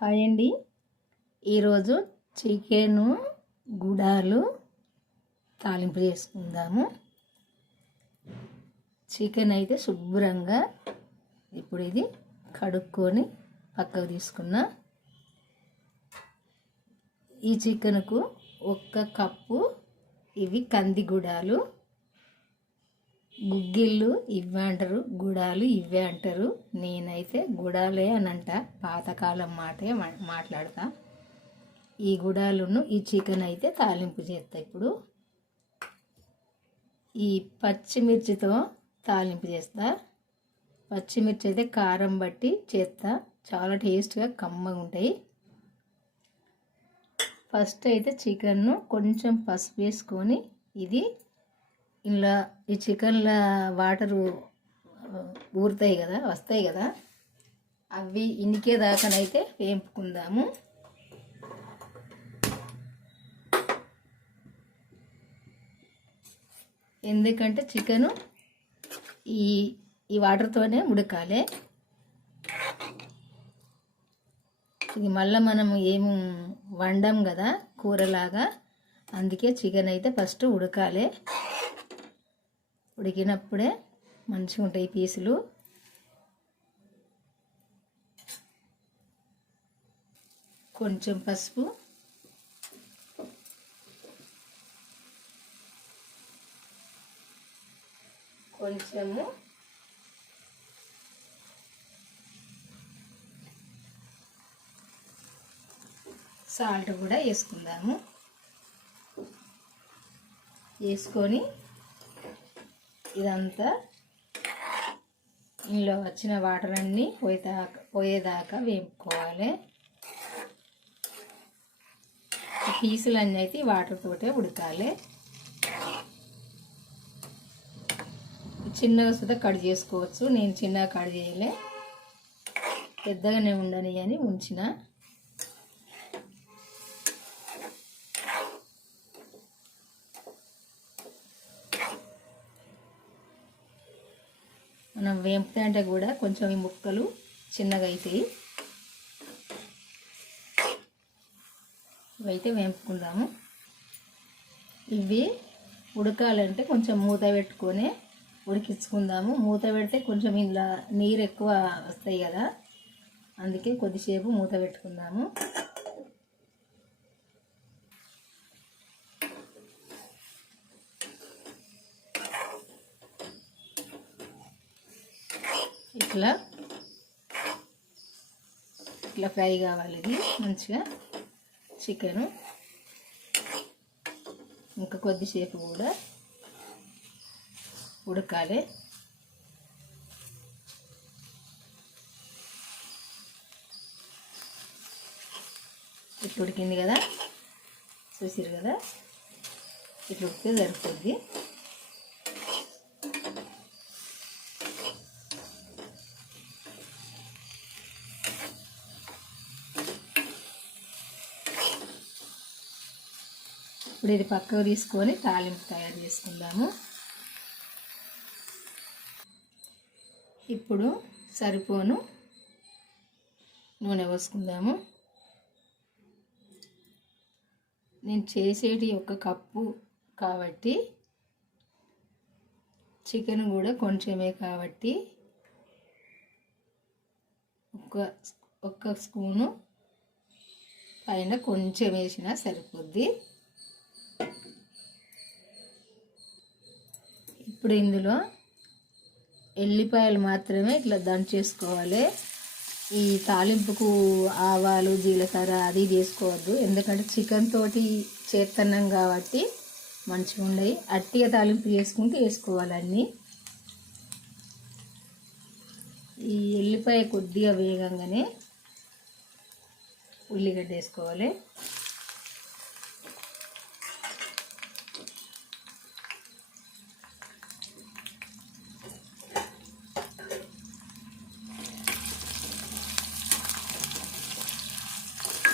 Hi అండి. ఈరోజు chicken గుడాలు తాలింపు చేసుకుందాము. చికెన్ అయితే శుభ్రంగా ఇప్పుడు ఇది కడుక్కొని పక్కకు తీసుకున్నా. ఈ చికెన్కు 1 కప్పు ఇవి కంది గుడాలు. గుగ్గిళ్ళు ఇవే అంటారు, గుడాలు ఇవే అంటారు. నేనైతే గుడాలే అని అంట, పాతకాలం మాటే మాట్లాడతా. ఈ గుడాలను ఈ చికెన్ అయితే తాలింపు చేస్తా. ఇప్పుడు ఈ పచ్చిమిర్చితో తాలింపు చేస్తా. పచ్చిమిర్చి అయితే కారం బట్టి చేస్తా, చాలా టేస్ట్గా కమ్మగా ఉంటాయి. ఫస్ట్ అయితే చికెన్ను కొంచెం పసుపు వేసుకొని, ఇది ఇలా ఈ చికెన్ల వాటరు ఊరుతాయి కదా, వస్తాయి కదా, అవి ఇనికే దాకానైతే వేపుకుందాము. ఎందుకంటే చికెను ఈ వాటర్తోనే ఉడకాలి. ఇది మళ్ళీ మనం ఏమి వండం కదా కూరలాగా, అందుకే చికెన్ అయితే ఫస్ట్ ఉడకాలి. ఉడికినప్పుడే మంచిగా ఉంటాయి పీసులు. కొంచెం పసుపు, కొంచెము సాల్ట్ కూడా వేసుకుందాము. వేసుకొని ఇదంతా ఇందులో వచ్చిన వాటర్ అన్నీ పోయేదాకా వేపుకోవాలి. పీసులన్నీ అయితే వాటర్ తోటే ఉడకాలి. చిన్నగా సుధా కట్ చేసుకోవచ్చు, నేను చిన్నగా కట్ చేయలే, పెద్దగానే ఉండని అని ఉంచిన. మనం వేపుతా అంటే కూడా కొంచెం ఈ ముక్కలు చిన్నగా అవుతాయి. ఇవైతే వేపుకుందాము. ఇవి ఉడకాలంటే కొంచెం మూత పెట్టుకొని ఉడికించుకుందాము. మూత పెడితే కొంచెం ఇలా నీరు ఎక్కువ వస్తాయి కదా, అందుకే కొద్దిసేపు మూత పెట్టుకుందాము. ఇట్లా ఫ్రై కావాలి ఇది మంచిగా చికెను. ఇంకా కొద్దిసేపు కూడా ఉడకాలి. ఇట్లా ఉడికింది కదా, చూసిరు కదా, ఇట్లా ఉడికితే సరిపోద్ది. ఇప్పుడు ఇది పక్కకు తీసుకొని తాలింపు తయారు చేసుకుందాము. ఇప్పుడు సరిపోను నూనె పోసుకుందాము. నేను చేసేటి 1 కప్పు కాబట్టి, చికెన్ కూడా కొంచెమే కాబట్టి ఒక స్పూను పైన కొంచెం వేసినా సరిపోద్ది. ఇప్పుడు ఇందులో ఎల్లిపాయలు మాత్రమే ఇట్లా దంచేసుకోవాలి. ఈ తాలింపుకు ఆవాలు జీలకర్ర అది చేసుకోవద్దు, ఎందుకంటే చికెన్ తోటి చేస్తున్నాం కాబట్టి మంచిగా ఉండయి. అట్టిగా తాలింపు చేసుకుంటే వేసుకోవాలన్నీ. ఈ ఎల్లిపాయ కొద్దిగా వేగంగానే ఉల్లిగడ్డ వేసుకోవాలి.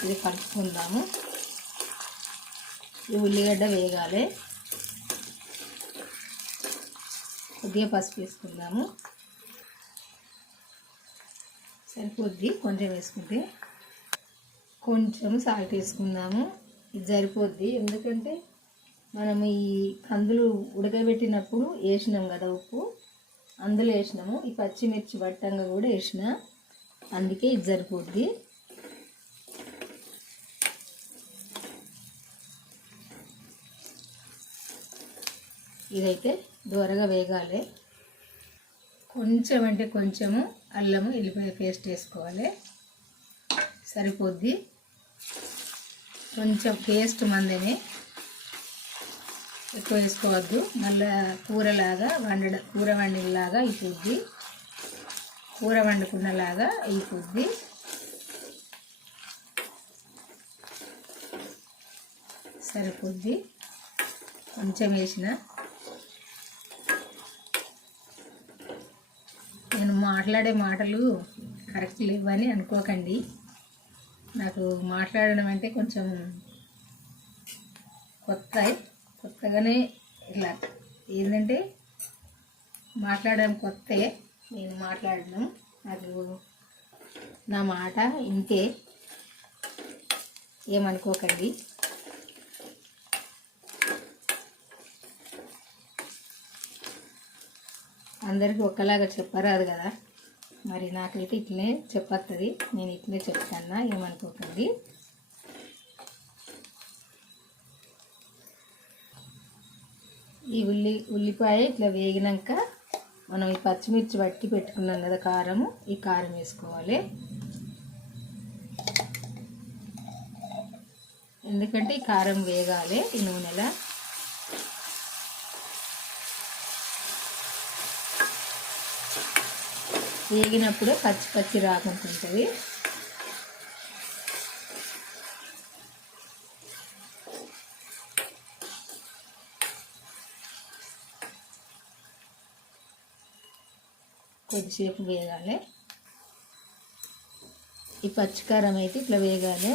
ఇది కలుపుకుందాము. ఈ ఉల్లిగడ్డ వేగాలి. కొద్దిగా పసుపు వేసుకుందాము. సరిపోద్ది కొంచెం వేసుకుంటే. కొంచెం సాల్ట్ వేసుకుందాము. ఇది సరిపోద్ది, ఎందుకంటే మనం ఈ కందులు ఉడకబెట్టినప్పుడు వేసినాం కదా ఉప్పు, అందులో వేసినాము. ఈ పచ్చిమిర్చి బట్టంగా కూడా వేసిన, అందుకే ఇది సరిపోద్ది. ఇదైతే దూరగా వేగాలి. కొంచెం అంటే కొంచెము అల్లము ఎల్లిపాయ పేస్ట్ వేసుకోవాలి, సరిపోద్ది. కొంచెం పేస్ట్ మందమే, ఎక్కువ వేసుకోవద్దు. మళ్ళీ కూర వండినలాగా అయిపోద్ది, కూర వండుకున్నలాగా అయిపోద్ది. సరిపోద్ది. కొంచెం వేసిన. నేను మాట్లాడే మాటలు కరెక్ట్ లేవని అనుకోకండి. నాకు మాట్లాడడం అంటే కొంచెం కొత్తగానే ఇట్లా ఏంటంటే మాట్లాడడం కొత్తే నేను మాట్లాడడం. నాకు నా మాట ఇంతే, ఏమనుకోకండి. అందరికీ ఒక్కలాగా చెప్పరాదు కదా, మరి నాకైతే ఇట్లనే చెప్పొస్తుంది, నేను ఇట్లనే చెప్తాను, ఏమనుకోకండి. ఈ ఉల్లిపాయ ఇట్లా వేగినాక మనం ఈ పచ్చిమిర్చి పట్టి పెట్టుకున్నాం కదా కారము, ఈ కారం వేసుకోవాలి. ఎందుకంటే ఈ కారం వేగాలి ఈ నూనెలో. వేగినప్పుడే పచ్చి రాకుంటుంటుంది. కొద్దిసేపు వేగాలి. ఈ పచ్చికారం అయితే ఇట్లా వేగాలి.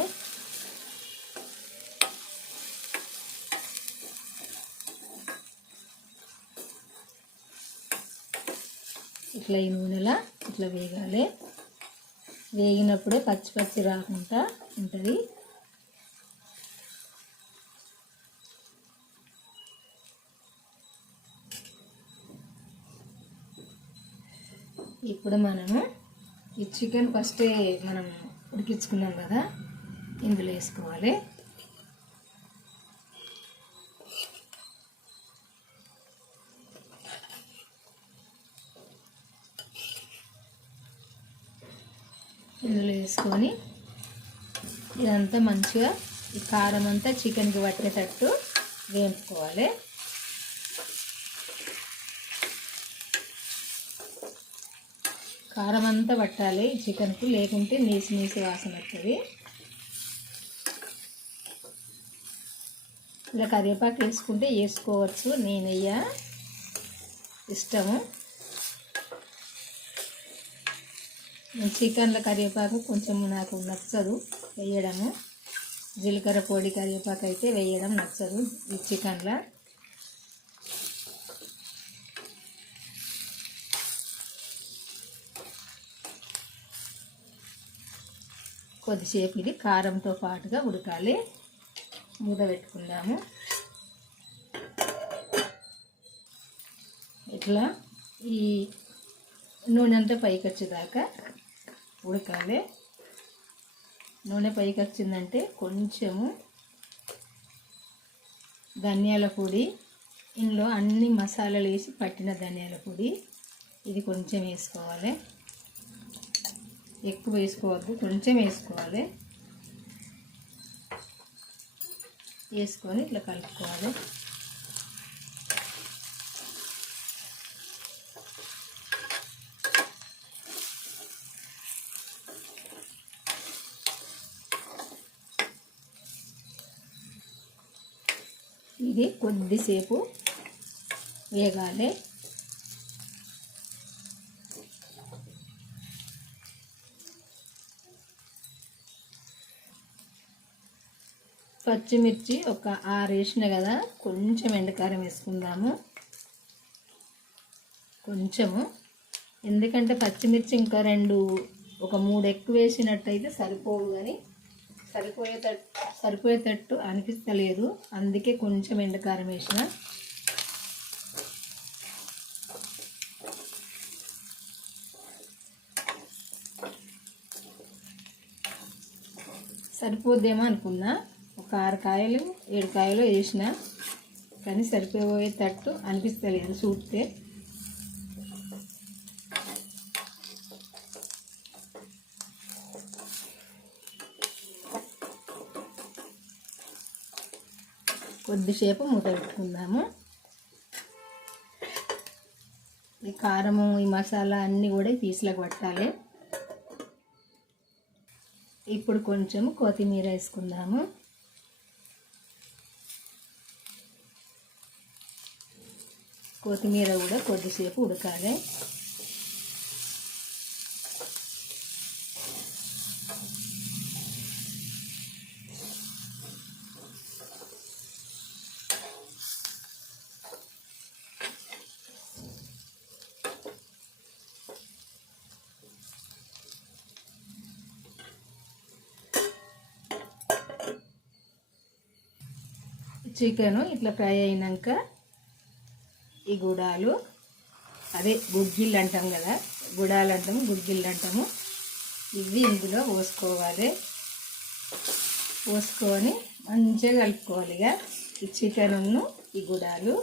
ఇట్లా ఈ నూనెలా ఇట్లా వేగాలి. వేగినప్పుడే పచ్చి రాకుండా ఉంటుంది. ఇప్పుడు మనము ఈ చికెన్ ఫస్ట్ మనం ఉడికించుకున్నాం కదా, ఇందులో వేసుకోవాలి. ఇందులో వేసుకొని ఇదంతా మంచిగా ఈ కారం అంతా చికెన్కి పట్టేటట్టు వేపుకోవాలి. కారం అంతా పట్టాలి ఈ చికెన్కు, లేకుంటే నీసి వాసన వస్తుంది. ఇలా కరివేపాకు వేసుకుంటే వేసుకోవచ్చు, నేను ఇష్టము. చికెన్లో కరివేపాకు కొంచెం నాకు నచ్చదు వేయడము. జీలకర్ర పొడి కరివేపాకు అయితే వేయడం నచ్చదు ఈ చికెన్లో. కొద్దిసేపు ఇది కారంతో పాటుగా ఉడకాలి. మూత పెట్టుకుందాము. ఇట్లా ఈ నూనె అంతా పైకి వచ్చేదాకా ఉడకాలి. నూనె పైకి వచ్చిందంటే కొంచెము ధనియాల పొడి, ఇందులో అన్ని మసాలాలు వేసి పట్టిన ధనియాల పొడి, ఇది కొంచెం వేసుకోవాలి. ఎక్కువ వేసుకోవద్దు, కొంచెం వేసుకోవాలి. వేసుకొని ఇట్లా కలుపుకోవాలి. ఇది కొద్దిసేపు వేగాలి. పచ్చిమిర్చి ఒక 6 వేసిన కదా, కొంచెం ఎండకారం వేసుకుందాము. కొంచెము, ఎందుకంటే పచ్చిమిర్చి ఇంకా 2 ఒక 3 ఎక్కువ వేసినట్టయితే సరిపోవు, కానీ సరిపోయేటట్టు అనిపిస్తలేదు, అందుకే కొంచెం ఎండుకారం వేసిన. సరిపోద్దేమో అనుకున్నా, ఒక 6 కాయలు 7 కాయలు వేసిన, కానీ సరిపోయేటట్టు అనిపిస్తలేదు చూస్తే. కొద్దిసేపు మూత పెట్టుకుందాము. ఈ కారము ఈ మసాలా అన్నీ కూడా పీసులకు పట్టాలి. ఇప్పుడు కొంచెం కొత్తిమీర వేసుకుందాము. కొత్తిమీర కూడా కొద్దిసేపు ఉడకాలి. చికెను ఇట్లా ఫ్రై అయినాక ఈ గుడాలు, అదే గుగ్గిళ్ళు అంటాం కదా, గుడాలు అంటాము, గుగ్గిళ్ళు అంటాము, ఇవి ఇందులో పోసుకోవాలి. పోసుకొని మంచిగా కలుపుకోవాలి. ఇక ఈ చికెను ఈ గుడాలు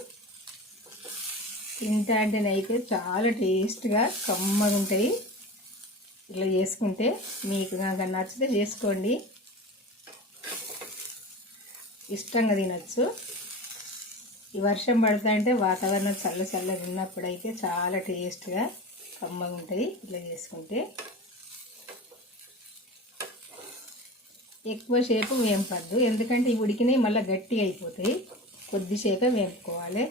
తింటా అంటేనైతే చాలా టేస్ట్గా కమ్మగా ఉంటాయి. ఇట్లా చేసుకుంటే మీకు కనుక నచ్చితే చేసుకోండి, ఇష్టంగా తినచ్చు. ఈ వర్షం పడుతా అంటే వాతావరణం చల్లగా ఉన్నప్పుడు అయితే చాలా టేస్ట్గా కమ్మగా ఉంటాయి. ఇట్లా చేసుకుంటే ఎక్కువసేపు వేంపద్దు, ఎందుకంటే ఈ ఉడికినవి మళ్ళీ గట్టిగా అయిపోతాయి. కొద్దిసేపే వేపుకోవాలి.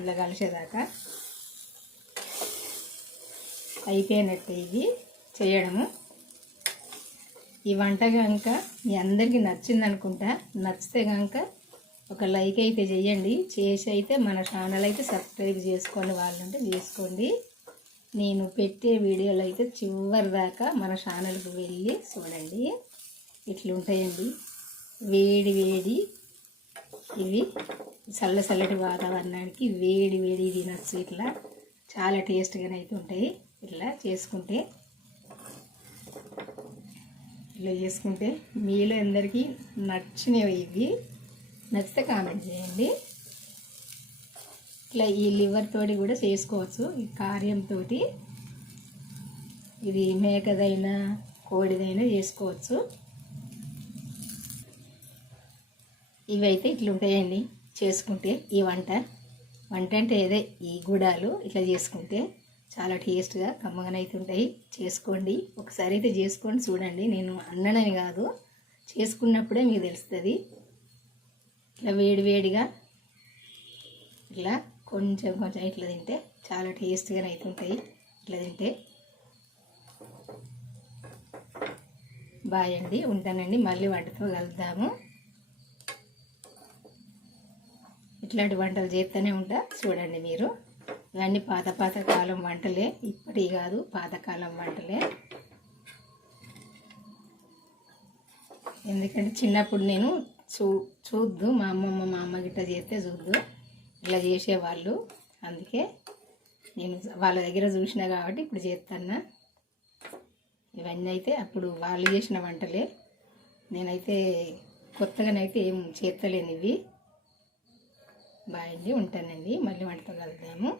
ఇలా కలిసేదాకా అయిపోయినట్టే ఇది చేయడము. ఈ వంట కనుక మీ అందరికీ నచ్చింది అనుకుంటా. నచ్చితే కనుక ఒక లైక్ అయితే చేయండి. చేసి అయితే మన ఛానల్ అయితే సబ్స్క్రైబ్ చేసుకోండి, వాళ్ళంటే చేసుకోండి. నేను పెట్టే వీడియోలు అయితే చివరి దాకా మన ఛానల్కి వెళ్ళి చూడండి. ఇట్లుంటాయండి వేడి వేడి. ఇవి చల్లటి వాతావరణానికి వేడి తినచ్చు. ఇట్లా చాలా టేస్ట్గానే అయితే ఉంటాయి. ఇట్లా చేసుకుంటే మీలో ఎందరికీ నచ్చినవి ఇవి. నచ్చితే కామెంట్ చేయండి. ఇట్లా ఈ లివర్ తోటి కూడా చేసుకోవచ్చు, ఈ కార్యంతో. ఇది మేకదైనా కోడిదైనా చేసుకోవచ్చు. ఇవైతే ఇట్లుంటాయండి చేసుకుంటే. ఈ వంట అంటే ఇదే, ఈ గుడాలు ఇట్లా చేసుకుంటే చాలా టేస్ట్గా కమ్మగానైతే ఉంటాయి. చేసుకోండి, ఒకసారి అయితే చేసుకొని చూడండి. నేను అన్ననని కాదు, చేసుకున్నప్పుడే మీకు తెలుస్తుంది. ఇట్లా వేడిగా ఇట్లా కొంచెం ఇట్లా తింటే చాలా టేస్ట్గానే అయితే ఉంటాయి. ఇట్లా తింటే. బాయ్ అండి, ఉంటానండి. మళ్ళీ వంటతో కలుద్దాము. ఇట్లాంటి వంటలు చేస్తూనే ఉంటా, చూడండి మీరు. ఇవన్నీ పాతకాలం వంటలే, ఇప్పటివి కాదు, పాతకాలం వంటలే. ఎందుకంటే చిన్నప్పుడు నేను చూద్దు మా అమ్మమ్మ మా అమ్మ గిట్ట చేస్తే చూద్దు ఇట్లా చేసేవాళ్ళు. అందుకే నేను వాళ్ళ దగ్గర చూసిన కాబట్టి ఇప్పుడు చేస్తాను. ఇవన్నీ అయితే అప్పుడు వాళ్ళు చేసిన వంటలే, నేనైతే కొత్తగానైతే ఏం చేస్తలేను ఇవి. బాయ్ అండి, ఉంటానండి. మళ్ళీ వంటతో కలుద్దాము.